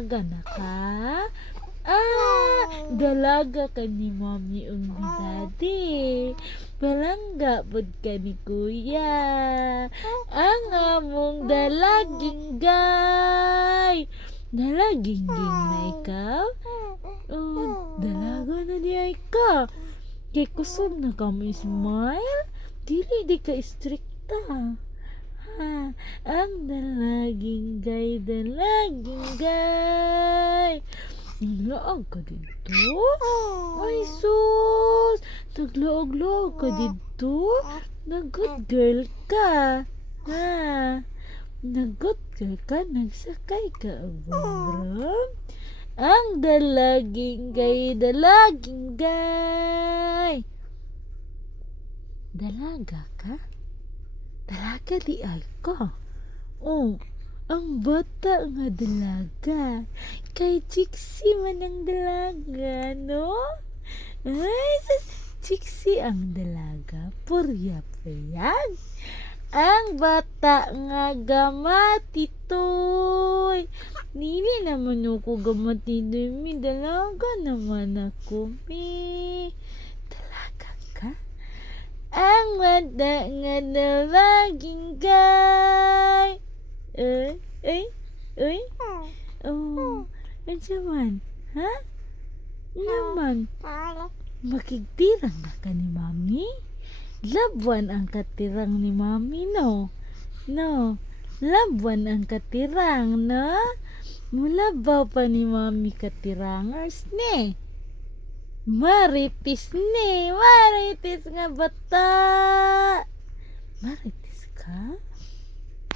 dalaga na ka? Dalaga ka ni Mommy ug ni Daddy. Palangga pod ka ni Kuya. Ang among dalaging gay. Dalaging ging na ikaw? Oh, dalaga na niya ka. Kay kusog na ka mo smile. Dili di ka istrikta. Ang dalaging gay, dalaging gay. Naglaag ka dito? Ay sus! Naglaag-laag ka dito? Nag-good girl ka. Nag-good girl ka? Nagsakay ka og bumbrong? Ang dalaging gay, dalaging gay. Dalaga ka? Dalaga di ay ka. Oh, ang bata nga dalaga. Kay Chiksi man ang dalaga, no? Ay, Chiksi ang dalaga. Purya pa yan. Ang bata nga gamatitoy. Nili naman ako gamatitoy. Mi dalaga naman ako. Mi dalaga ka? Ang bata nga dalaging gay. Oh, ano man? Ha? Naman? Makigtirang na ka ni Mami? Labuan ang katirang ni Mami, no? No? Labuan ang katirang, no? Mulabaw pa ni Mami katirangers, ne? Maritis, ne? Maritis nga bata! Maritis ka?